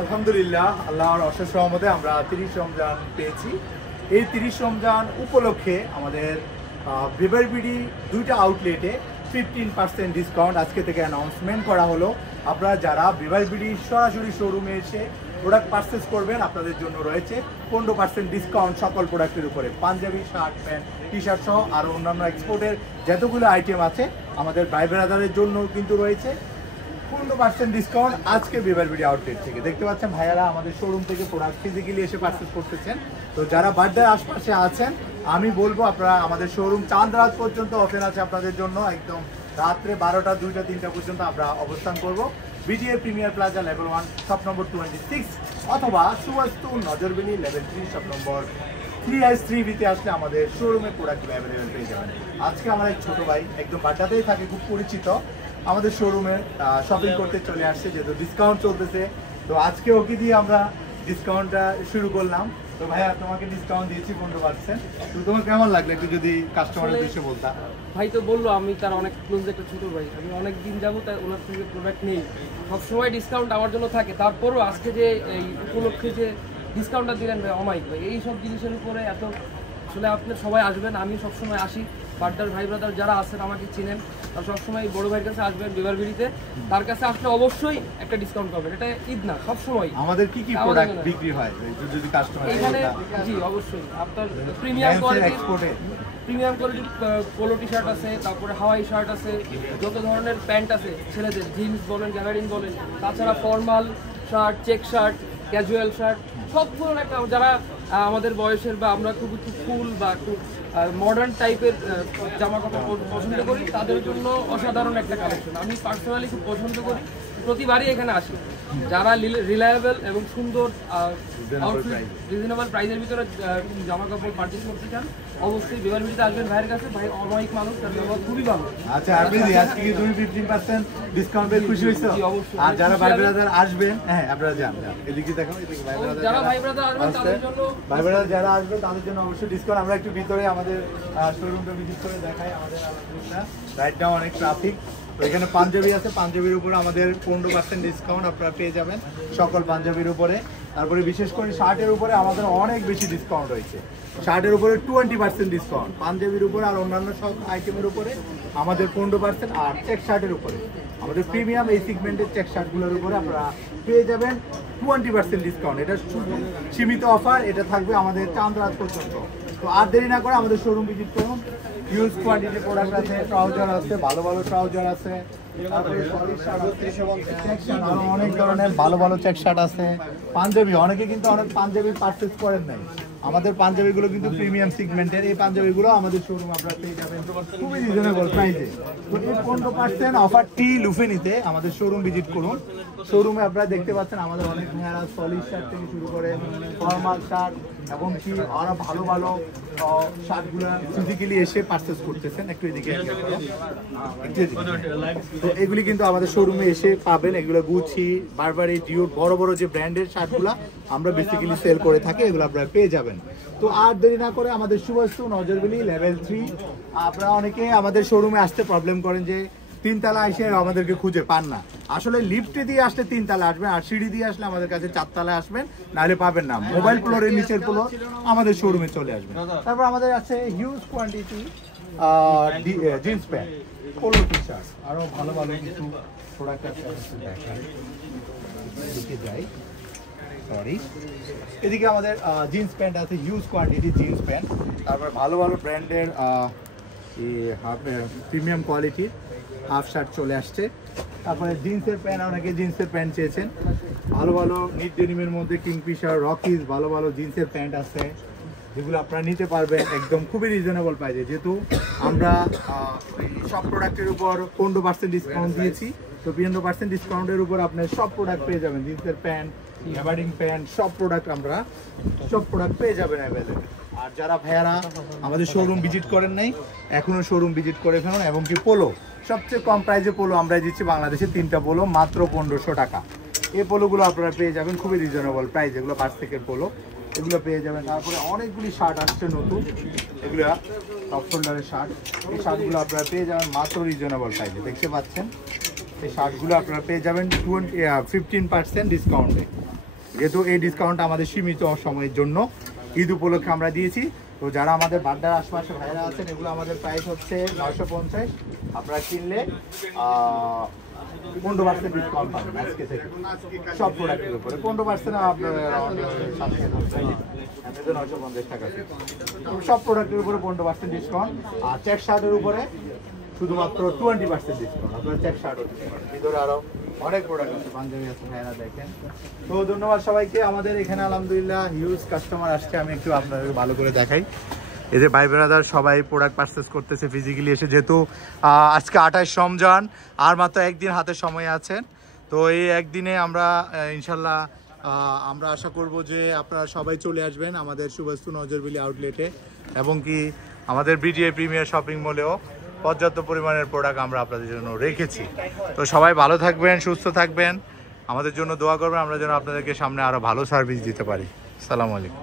আলহামদুলিল্লাহ, আল্লাহর অশেষ রহমতে আমরা 30 রমজান পেয়েছি। এই 30 রমজান উপলক্ষে আমাদের ভিভার বিডি দুইটা আউটলেটে 15% ডিসকাউন্ট আজকে থেকে অ্যানাউন্সমেন্ট করা হলো। আপনারা যারা ভিভার বিডি সরাসরি শোরুমে এসে প্রোডাক্ট পারচেস করবেন, আপনাদের জন্য রয়েছে 15% ডিসকাউন্ট সকল প্রোডাক্টের উপরে, panjabi, shirt, pant, T shirt সহ আরও অন্যান্য এক্সপোর্টের যতগুলো আইটেম আছে আমাদের ভাই ব্রাদারের জন্য কিন্তু রয়েছে 15% ডিসকাউন্ট আজকে ভিভার বিডি আউটলেট থেকে। দেখতে পাচ্ছেন ভাইয়ারা আমাদের শোরুম থেকে প্রোডাক্ট ফিজিক্যালি এসে পারচেস করতেছেন। তো যারা বার্থডে আশপাশে আছেন, আমি বলবো আপনারা আমাদের শোরুম চাঁদ রাত পর্যন্ত ওপেন আছে আপনাদের জন্য, একদম রাত্রে 12টা, 2টা, 3টা পর্যন্ত আমরা অবস্থান করব BDA premier plaza level 1 shop number 26 অথবা সুয়াস্তু নজরবিনি লেভেল 3 শপ নম্বর 3S3B-তে আসলে আমাদের শোরুমের প্রোডাক্টগুলো অ্যাভেলেবেল পেয়ে যাবেন। আজকে আমার এক ছোটো ভাই একদম বাড্ডাতেই থাকে, খুব পরিচিত, আমাদের শোরুমে শপিং করতে চলে আসছে, যেহেতু ডিসকাউন্ট চলতেছে। তো আজকে ওকে দিয়ে আমরা ডিসকাউন্টটা শুরু করলাম। তো ভাইয়া তোমাকে ডিসকাউন্ট দিয়েছি 15%। তো তোমার কেমন লাগলো একটু যদি কাস্টমারের বিষয়ে বলতা? ভাই তো বললো আমি তার অনেক ক্লোজ একটা ছোটো ভাই, আমি অনেক দিন যাবো তাই ওনার থেকে প্রোডাক্ট নেই, সবসময় ডিসকাউন্ট আমার জন্য থাকে। তারপরও আজকে যে এই উপলক্ষে যে ডিসকাউন্টটা দিলেন ভাই, অমাইক ভাই, এই সব জিনিসের উপরে এত আসলে আপনি সবাই আসবেন, আমি সবসময় আসি। বাড্ডার ভাই ব্রাদার যারা আছেন আমাকে চিনেন, তারা সবসময় বড় ভাইয়ের কাছে আসবেন ভিভার বিডিতে, তার কাছে আসলে অবশ্যই একটা ডিসকাউন্ট পাবেন। এটা ঈদ না, সবসময় আমাদের কি কি প্রোডাক্ট বিক্রি হয় যদি কাস্টমার এখানে? জি অবশ্যই, আপনার premium quality polo T shirt আছে, তারপরে হাওয়াই শার্ট আছে, যত ধরনের প্যান্ট আছে ছেলেদের, জিন্স বলেন, গ্যালারিন বলেন, তাছাড়া formal shirt, check shirt, casual shirt, সব ধরনের একটা, যারা আমাদের বয়সের বা আমরা খুব একটু ফুল বা একটু মডার্ন টাইপের জামা কাপড় পছন্দ করি, তাদের জন্য অসাধারণ একটা কালেকশন। আমি পার্সোনালি খুব পছন্দ করি, প্রতিবারই এখানে আসি। যারা রিলায়েবল এবং সুন্দর রিজনেবল প্রাইসের ভিতরে জামা কাপড় পারচেজ করতে চান, অবশ্যই ভিভার বিডিতে আসবেন ভাইয়ের কাছে। ভাই অমায়িক মানুষ, তার ব্যবহার খুবই ভালো। আচ্ছা, আপনি আজকে কি তুমি 15% ডিসকাউন্ট পেয়ে খুশি হইছো? আর যারা ভাই ব্রাদার আসবেন, হ্যাঁ আপনারা যান, এদিকে দেখো, এদিকে ভাই ব্রাদার যারা ভাই ব্রাদার আসবেন তাদের জন্য, ভাই ব্রাদার যারা আসবেন তাদের জন্য অবশ্যই ডিসকাউন্ট। আমরা একটু ভিতরে আমাদের শোরুমটা ভিজিট করে দেখাই। আমাদের আলহামদুলিল্লাহ রাইট নাও অনেক ট্রাফিক। তো এখানে পাঞ্জাবি আছে, পাঞ্জাবির উপরে আমাদের 15% ডিসকাউন্ট আপনারা পেয়ে যাবেন সকল পাঞ্জাবির উপরে। তারপরে বিশেষ করে শার্টের উপরে আমাদের অনেক বেশি ডিসকাউন্ট রয়েছে। শার্টের উপরে 20% ডিসকাউন্ট, পাঞ্জাবির উপরে আর অন্যান্য সব আইটেমের উপরে আমাদের 15%, আর চেক শার্টের উপরে আমাদের প্রিমিয়াম এই সিগমেন্টের চেক শার্টগুলোর উপরে আপনারা পেয়ে যাবেন 20% ডিসকাউন্ট। এটা শুধু সীমিত অফার, এটা থাকবে আমাদের চাঁদ রাত পর্যন্ত। তো আর দেরি না করে আমাদের শোরুম ভিজিট করুন। হিউজ কোয়ান্টিটি প্রোডাক্ট আছে, ট্রাউজার আছে, ভালো ভালো ট্রাউজার আছে, তারপরে আরো অনেক ধরনের ভালো ভালো চেক শার্ট আছে, পাঞ্জাবি, অনেকে কিন্তু অনেক পাঞ্জাবি পারচেজ করেন নাই, আমাদের পাঞ্জাবিগুলো কিন্তু প্রিমিয়াম সিগমেন্টের। এই পাঞ্জাবিগুলো আমাদের শোরুম আপনারা পেয়ে যাবেন খুবই রিজনেবল প্রাইসে। তো এই 15% অফারটি লুফে নিতে আমাদের শোরুম ভিজিট করুন। শোরুমে আপনারা দেখতে পাচ্ছেন আমাদের অনেক ভাইয়ারা সলিড শার্ট থেকে শুরু করে ফর্মাল শার্ট এবং কি আরো ভালো ভালো শার্টগুলো ফিজিক্যালি এসে পারচেস করতেছেন। একটু এদিকে, তো এগুলি কিন্তু আমাদের শোরুমে এসে পাবেন। এগুলো গুচি, বারবারি, ডিওর, বড় বড় যে ব্র্যান্ডের শার্টগুলো আমরা বেসিক্যালি সেল করে থাকি, এগুলো আপনারা পেয়ে যাবেন। তো আর দেরি না করে আমাদের সুভাস্তু নজরবিলি লেভেল 3, আপনারা অনেকে আমাদের শোরুমে আসতে প্রবলেম করেন যে 3 তলা এসে আমাদেরকে খুঁজে পান না। আসলে লিফটে দিয়ে আসলে 3 তলা আসবেন, আর সিঁড়ি দিয়ে আসলে আমাদের কাছে 4 তলায় আসবেন, নাহলে পাবেন না। মোবাইল ফ্লোরের নিচের ফ্লোর আমাদের শোরুমে চলে আসবেন। তারপর আমাদের আছে huge quantity jeans pant, polo T shirt, আরও ভালো ভালো কিছু প্রোডাক্ট আছে। এদিকে আমাদের জিন্স প্যান্ট আছে, হিউজ কোয়ান্টিটি জিন্স প্যান্ট। তারপর ভালো ভালো ব্র্যান্ডের প্রিমিয়াম কোয়ালিটির হাফ শার্ট চলে আসছে। তারপরে জিন্সের প্যান্ট, অনেকে জিন্সের প্যান্ট চেয়েছেন, ভালো ভালো নিট ডেনিমের মধ্যে কিংফিশার, রকিজ, ভালো ভালো জিন্সের প্যান্ট আছে, যেগুলো আপনারা নিতে পারবেন একদম খুবই রিজনেবল প্রাইসে। যেহেতু আমরা সব প্রোডাক্টের উপর 15% ডিসকাউন্ট দিয়েছি, তো 15% ডিসকাউন্টের উপর আপনার সব প্রোডাক্ট পেয়ে যাবেন, জিন্সের প্যান্ট, গ্যাবার্ডিং প্যান্ট, সব প্রোডাক্ট পেয়ে যাবেন অ্যাভেলেবেল। আর যারা ভাইয়ারা আমাদের শোরুম ভিজিট করেন নাই, এখনও শোরুম ভিজিট করে ফেলুন। এবং কি পোলো, সবচেয়ে কম প্রাইসে পোলো আমরা দিচ্ছি বাংলাদেশে 3টা পোলো মাত্র 1500 টাকা। এই পোলোগুলো আপনারা পেয়ে যাবেন খুবই রিজনেবল প্রাইস, এগুলো বার্সেকের পোলো, এগুলো পেয়ে যাবেন। তারপরে অনেকগুলি শার্ট আসছে নতুন, এগুলো টপ শোল্ডারের শার্ট, এই শার্টগুলো আপনারা পেয়ে যাবেন মাত্র রিজনেবল প্রাইসে। দেখতে পাচ্ছেন এই শার্টগুলো আপনারা পেয়ে যাবেন 15% ডিসকাউন্টে। যেহেতু এই ডিসকাউন্টটা আমাদের সীমিত সময়ের জন্য ঈদ উপলক্ষে আমরা দিয়েছি। তো যারা আমাদের বাড্ডার আশপাশে ভাইরা আছেন, এগুলো আমাদের প্রাইস হচ্ছে 950। আপনারা কিনলে 15% ডিসকাউন্ট পাবেন আজকে থেকে সব প্রোডাক্টের উপরে। 15% আপনার 950 টাকা সব প্রোডাক্টের উপরে 15% ডিসকাউন্ট। আর চেক শার্টের উপরে শুধুমাত্র 20% ডিসকাউন্ট। আপনারা চেক শার্টও দিতে পারেন। ভিতরে আরও অনেক প্রোডাক্ট আছে, পাঞ্জাবি আছে, ভাইরা দেখেন। তো ধন্যবাদ সবাইকে। আমাদের এখানে আলহামদুলিল্লাহ হিউজ কাস্টমার আসছে। আমি একটু আপনাদের ভালো করে দেখাই। এই যে ভাই ব্রাদার সবাই প্রোডাক্ট পারচেস করতেছে ফিজিক্যালি এসে, যেহেতু আজকে 28 রমজান, আর মাত্র একদিন হাতে সময় আছেন। তো এই একদিনে আমরা ইনশাল্লাহ আমরা আশা করব যে আপনারা সবাই চলে আসবেন আমাদের সুবাস্তু নজরবিলি আউটলেটে, এবং কি আমাদের বিডিএ প্রিমিয়ার শপিং মলেও পর্যাপ্ত পরিমাণের প্রোডাক্ট আমরা আপনাদের জন্য রেখেছি। তো সবাই ভালো থাকবেন, সুস্থ থাকবেন, আমাদের জন্য দোয়া করবেন, আমরা যেন আপনাদেরকে সামনে আরও ভালো সার্ভিস দিতে পারি। আসসালামু আলাইকুম।